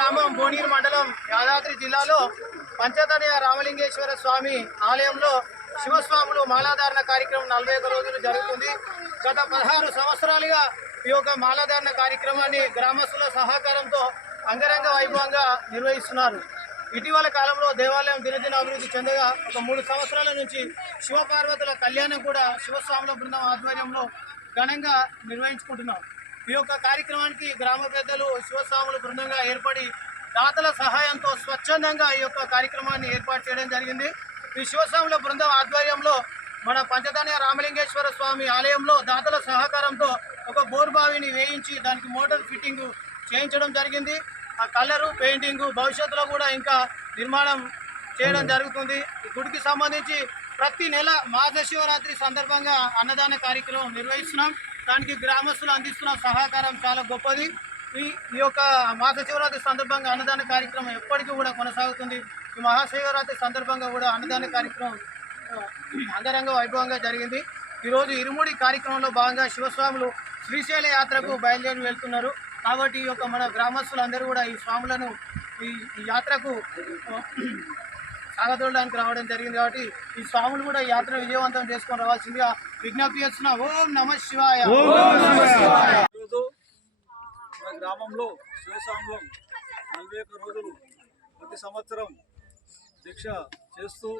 గ్రామం భోనీర్ మండలం యాదాద్రి జిల్లాలో పంచతనయ రామలింగేశ్వర స్వామి ఆలయంలో శివస్వాములు మాలాధారణ కార్యక్రమం 41 రోజులు జరుగుతుంది. గత 16 సంవత్సరాలుగా ఈ యొక్క మాలాధారణ కార్యక్రమాన్ని గ్రామస్తుల సహకారంతో అంగరంగ వైభవంగా నిర్వహిస్తున్నారు. ఇటీవల కాలంలో దేవాలయం దినదిన అభివృద్ధి చెందగా ఒక 3 సంవత్సరాల నుంచి శివపార్వతుల కళ్యాణం కూడా శివస్వాముల బృందం ఆధ్వర్యంలో ఘనంగా నిర్వహించుకుంటున్నాం. ఈ యొక్క కార్యక్రమానికి గ్రామ పెద్దలు శివస్వాముల బృందంగా ఏర్పడి దాతల సహాయంతో స్వచ్ఛందంగా ఈ యొక్క కార్యక్రమాన్ని ఏర్పాటు చేయడం జరిగింది. ఈ శివస్వాముల బృందం ఆధ్వర్యంలో మన పంచతనయ రామలింగేశ్వర స్వామి ఆలయంలో దాతల సహకారంతో ఒక బోర్ బావిని వేయించి దానికి మోటార్ ఫిట్టింగ్ చేయించడం జరిగింది. ఆ కలరు పెయింటింగ్ భవిష్యత్తులో కూడా ఇంకా నిర్మాణం చేయడం జరుగుతుంది. ఈ గుడికి సంబంధించి ప్రతి నెల మహాశివరాత్రి సందర్భంగా అన్నదాన కార్యక్రమం నిర్వహిస్తున్నాం. దానికి గ్రామస్తులు అందిస్తున్న సహకారం చాలా గొప్పది. ఈ యొక్క మహాశివరాత్రి సందర్భంగా అన్నదాన కార్యక్రమం ఎప్పటికీ కూడా కొనసాగుతుంది. ఈ మహాశివరాత్రి సందర్భంగా కూడా అన్నదాన కార్యక్రమం అంగరంగ వైభవంగా జరిగింది. ఈరోజు ఇరుముడి కార్యక్రమంలో భాగంగా శివస్వాములు శ్రీశైల యాత్రకు బయలుదేరి వెళ్తున్నారు. కాబట్టి ఈ యొక్క మన గ్రామస్తులందరూ కూడా ఈ స్వాములను ఈ యాత్రకు సాగదోడడానికి రావడం జరిగింది. కాబట్టి ఈ స్వాములు కూడా యాత్ర విజయవంతం చేసుకొని రావాల్సిందిగా విజ్ఞప్తి చేస్తున్నా. ఓం నమః శివాయ. మన గ్రామంలో శివస్వాములు 41 రోజులు ప్రతి సంవత్సరం దీక్ష చేస్తూ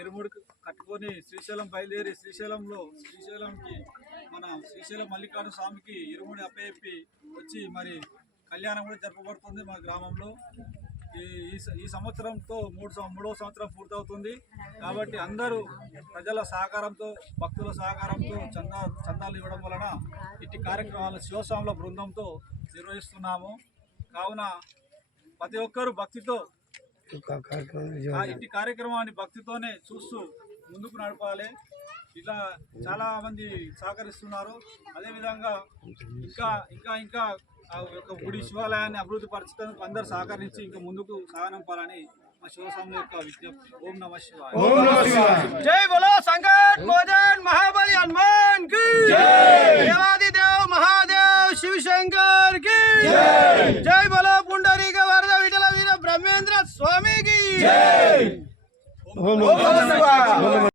ఇరుముడి కట్టుకొని శ్రీశైలం బయలుదేరి శ్రీశైలంకి మన శ్రీశైలం మల్లికార్జున స్వామికి ఇరుముడి అప్పచెప్పి వచ్చి మరి కళ్యాణం కూడా జరపబడుతుంది మన గ్రామంలో. ఈ సంవత్సరంతో మూడవ సంవత్సరం పూర్తవుతుంది. కాబట్టి అందరూ ప్రజల సహకారంతో భక్తుల సహకారంతో చందాలు ఇవ్వడం వలన ఇట్టి కార్యక్రమాలు శివస్వాముల బృందంతో నిర్వహిస్తున్నాము. కావున ప్రతి ఒక్కరూ భక్తితో ఇట్టి కార్యక్రమాన్ని భక్తితోనే చూస్తూ ముందుకు నడపాలి. ఇలా చాలా మంది సహకరిస్తున్నారు. అదేవిధంగా ఇంకా ఒక గుడి శివాలయాన్ని అభివృద్ధి పరచడానికి అందరూ సహకరించి ఇంకా ముందుకు సాగనంపాలని మా శివస్వామి యొక్క విజ్ఞప్తి. ఓం నమః శివాయ. జై బోలో సంకట్ మోచన్ మహాబలి హనుమాన్ की जय. देवादिदेव महादेव शिव शंकर की जय. जय बोलो पुंडरीक वरद विठल वीर ब्रह्मेंद्र स्वामी की जय. ओम नमः शिवाय.